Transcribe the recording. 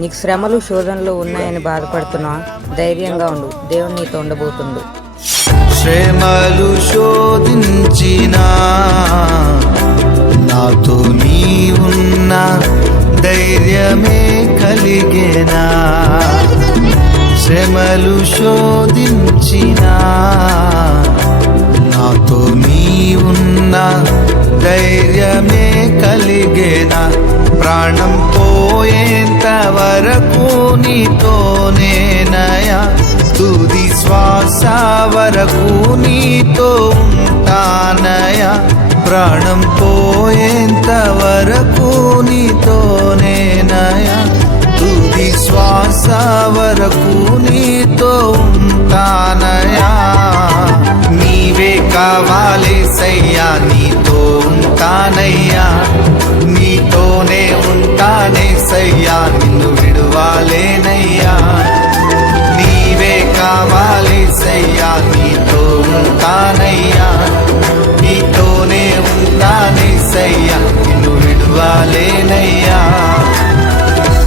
నీకు శ్రమలు శోధనలు ఉన్నాయని బాధపడుతున్నా, ధైర్యంగా ఉండు, దేవుడు నీతో ఉండబోతుండు. శ్రమలు శోధించినా నాతో నీ ఉన్నా, ధైర్యమే కలిగేనా. శ్రమలు శోధించినా నాతో నీ ఉన్నా, ధైర్యమే కలిగేనా. ప్రాణం పోయేంత వరకు నీతోనేనయా, తుది శ్వాస వరకు నీతో ఉంటానయా. ప్రాణం పోయేంత వరకు నీతోనేనయా, తుది శ్వాస వరకు నీతో ఉంటానయా. నీవే కావాలేసయ్యా, నీతో ఉంటానయ్యా, నీతోనే ఉంటానేసయ్యా, నిన్ను విడువాలేనయ్యా. నీవే కావాలేసయ్యా, నీతో ఉంటానయ్యా, నీతోనే ఉంటానేసయ్యా, నిన్ను విడువాలేనయ్యా.